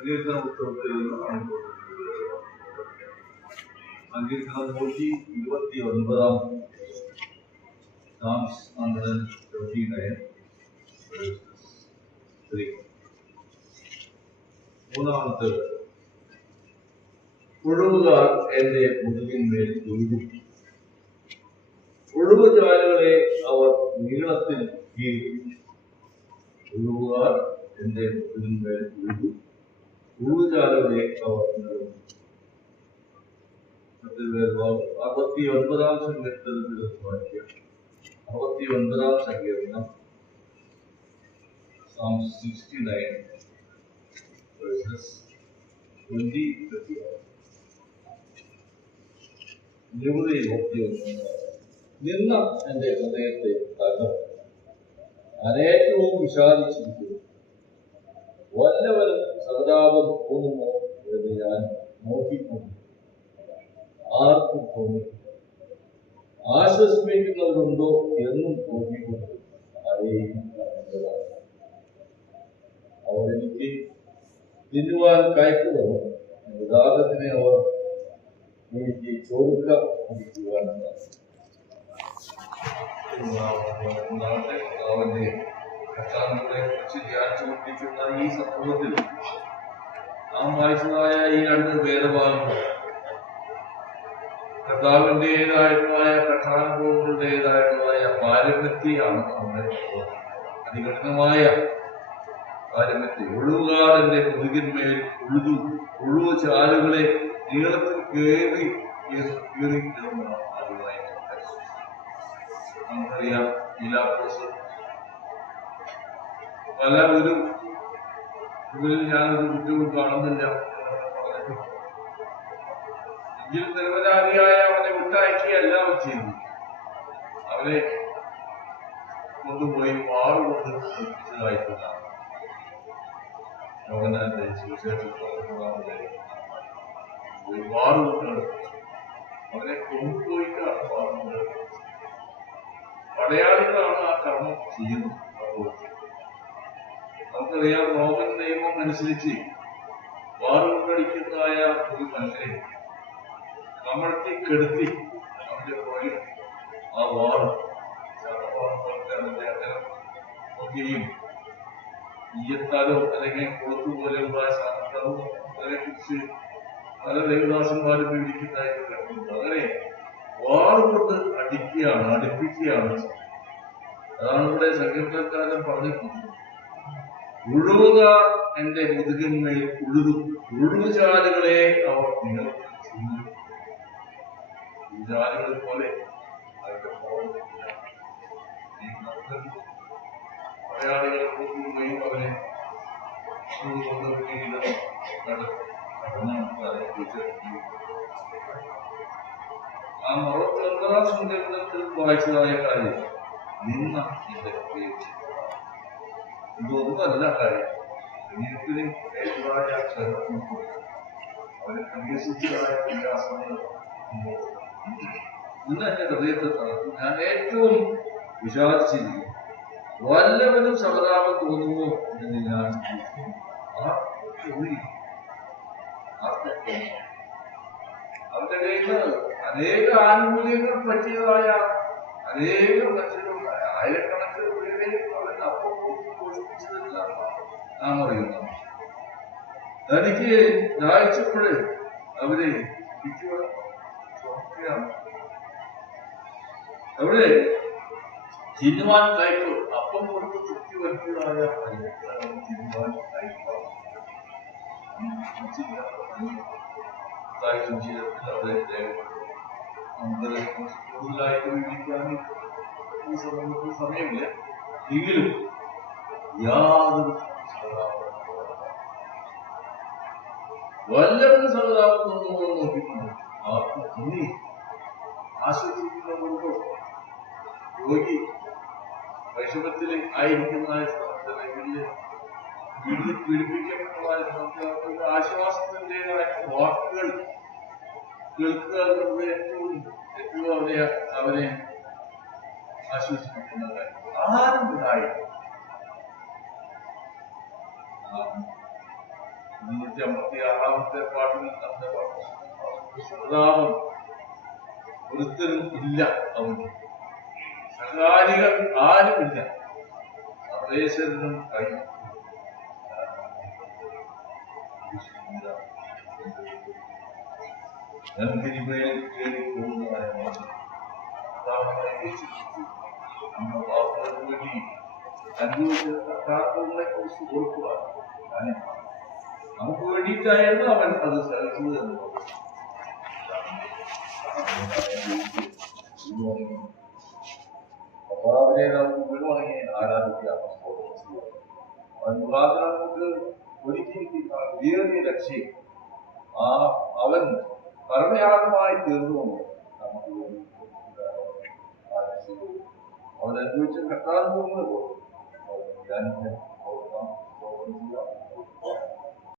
സങ്കീർത്തന പുസ്തകത്തിൽ സങ്കീർത്തനം 129 Psalms 139 3. മൂന്നാമത്തെ ഒഴിവുകാർ എന്റെ മുതുകിന്മേൽ ഒഴുകും, ഒഴിവുചാലുകളെ അവർ നീളത്തിൽ കീഴും. ഒഴിവുകാർ എന്റെ മുതുകിന്മേൽ ഒഴുകും, ഒഴിവുചാലുകളെ അവർ നീളും. 69 സങ്കീർത്തനത്തിൽ വായിക്കുക. 69 സങ്കീർത്തനം Psalm 69 verses 20-21. നിന്ന എന്റെ ഹൃദയത്തെ തകർന്നു, അനേകവും വിഷാദിച്ചിരിക്കുന്നു. വല്ലവരും സഹതാപം തോന്നുമോ എന്ന് ഞാൻ നോക്കിക്കൊണ്ടു, ആർക്കും തോന്നി. ആശ്വസിപ്പിക്കുന്നവരുണ്ടോ എന്നും നോക്കിക്കൊണ്ട് ആരെയും കണ്ടതാണ്. അവർ എനിക്ക് തിന്നുവാൻ കയറ്റുന്നു, ദാഹത്തിനെ അവർ എനിക്ക് ചോദിക്ക കുടിക്കുവാനാണ്. അവന്റെ കർത്താവിനെ കുറിച്ച് ധ്യാനിച്ചുകൊണ്ടിരിക്കുന്ന ഈ സംഭവത്തിൽ നാം വായിച്ചതായ ഈ രണ്ട് വേദഭാഗങ്ങൾ കർത്താവിൻ്റെതായിട്ടുള്ളതായ കഥാനുഭവങ്ങളുടേതായിട്ടുള്ളതായ പാരമ്പര്യമാണ് നമ്മുടെ അതികഠിനമായ പാരമ്പര്യം. ഒഴിവുകാരന്റെ മുതുകിന്മേൽ ഉഴുതു, ഒഴിവ് ചാലുകളെ നീളത്തിൽ കയറി ആദ്യമായി നമുക്കറിയാം. പീലാത്തോസ് പല ഒരു ഇതിൽ ഞാനൊരു കുറ്റവും കാണുന്നില്ല പറഞ്ഞു. എങ്കിലും നിരപരാധിയായ അവനെ വിട്ടയക്കുകയല്ല അവൻ ചെയ്തു. അവനെ കൊണ്ടുപോയി വാറുകൊണ്ട് നിർമ്മിച്ചതായിട്ടുള്ളതാണ്. യോഹന്നാന്റെ സുവിശേഷത്തിൽ വാറുകൊണ്ട് അവനെ കൊണ്ടുപോയിട്ട് വാറുകൊണ്ട് പടയാളികളാണ് ആ കർമ്മം ചെയ്യുന്നത്. നമുക്കറിയാം, റോമൻ നിയമം അനുസരിച്ച് വാറുകൊണ്ടടിക്കുന്നതായ ഒരു മനുഷ്യനെ കമഴ്ത്തി കെടുത്തി അവന്റെ പുറകിൽ ആ വാറ് നോക്കുകയും ഈയത്താലോ അല്ലെങ്കിൽ കൊളുത്തു പോലെയുള്ള ശാസ്ത്രവും അതിനെക്കുറിച്ച് പല ദേവദാസന്മാരും വിവരിക്കുന്നതായിട്ട് കേൾക്കുന്നുണ്ട്. അങ്ങനെ വാറുകൊണ്ട് അടിക്കുകയാണ്, അടുപ്പിക്കുകയാണ്. അതാണ് ഇവിടെ സങ്കീർത്തനക്കാരൻ പറഞ്ഞിട്ടുണ്ട്. ഒഴിവുകാർ എന്റെ മുതുകിന്മേൽ ഉഴുതും, ഒഴിവുചാലുകളെ അവർ നിങ്ങൾക്ക് ചെയ്യും. ജാലുകൾ പോലെ അവരുടെ മലയാളികളെ കൊണ്ടുപോയി അവരെ ആ 69 സങ്കീർത്തനത്തിൽ വായിച്ചതായ കാര്യം നിന്ന എന്റെ ഇതൊന്നുമല്ല കാര്യം. ശരീരത്തിന് ഏറ്റതായ ക്ഷേത്രത്തിൽ അവരെ പരിഹസിച്ചതായ പ്രയാസങ്ങൾ ഇന്ന് എന്റെ ഹൃദയത്തെ തളർത്തും. ഞാൻ ഏറ്റവും വിഷാദിച്ചിരിക്കും. വല്ലവരും സഹതാപം തോന്നുമോ എന്ന് ഞാൻ അവന്റെ കയ്യിൽ അനേക ആനുകൂല്യങ്ങൾ പറ്റിയതായ അനേക മനുഷ്യരുണ്ടായ ആയിരക്കണക്കിന് പേരെ അവൻ അപ്പം പോഷിപ്പിച്ചതല്ല നാം അറിയുന്നു. തനിക്ക് ദാഹിച്ചപ്പോഴേ അവരെ അവിടെ തിന്നുവാൻ കയറ്റു, അപ്പം കൊടുത്ത് തൃപ്തി വരുത്തിയതായ തിന്നുവാൻ കയറ്റാണ്. അവിടെ നമുക്കത് കൂടുതലായിട്ട് വിവരിക്കാൻ ഈ സമയത്ത് സമയമില്ല. എങ്കിലും യാതൊരു വല്ലവരും സഹതാപം തോന്നുമോ നോക്കിക്കൊണ്ട് ആർക്കും തോന്നി. ആശ്വസിക്കുന്നവരുണ്ടോ? രോഗി വൈഷമത്തിൽ ആയിരിക്കുന്ന വീട്ടിൽ പീഡിപ്പിക്കപ്പെട്ടതായ സംസ്ഥാനത്തിന് ആശ്വാസത്തിൻ്റെതായ വാക്കുകൾ കേൾക്കുക എന്നുള്ളത് ഏറ്റവും അവനെ ആശ്വസിപ്പിക്കുന്ന കാര്യം. ആരും ഉണ്ടായി 256 പാട്ടിൽ സഹതാപം ഒരുത്തരും ഇല്ല. അവന് സഹാരികൾ ആരുമില്ല. സർവേശ്വരനും കഴിഞ്ഞു. നന്ദിരിമയിൽ കയറി പോകുന്നതായ നമ്മുടെ പാർട്ടികൾക്ക് വേണ്ടി അനുഭവിച്ച പ്രാർത്ഥനകളെ കുറിച്ച് ഓർക്കുക. നമുക്ക് വേണ്ടിയിട്ടായിരുന്നു അവൻ അത് സഹിച്ചത് എന്നുള്ളത്. കർത്താവിനെ നമുക്ക് വീണുണങ്ങി ആരാധിക്കാം. അവൻ മുഖാന്തരം നമുക്ക് ഒരുക്കിയിരിക്കുന്ന വലിയ ലക്ഷ്യം അവൻ പരമയാഗമായി തീർന്നുകൊണ്ട് നമുക്ക് അവൻ അനുഭവിച്ച കർത്താവിന് പോകുന്നത് പോലെ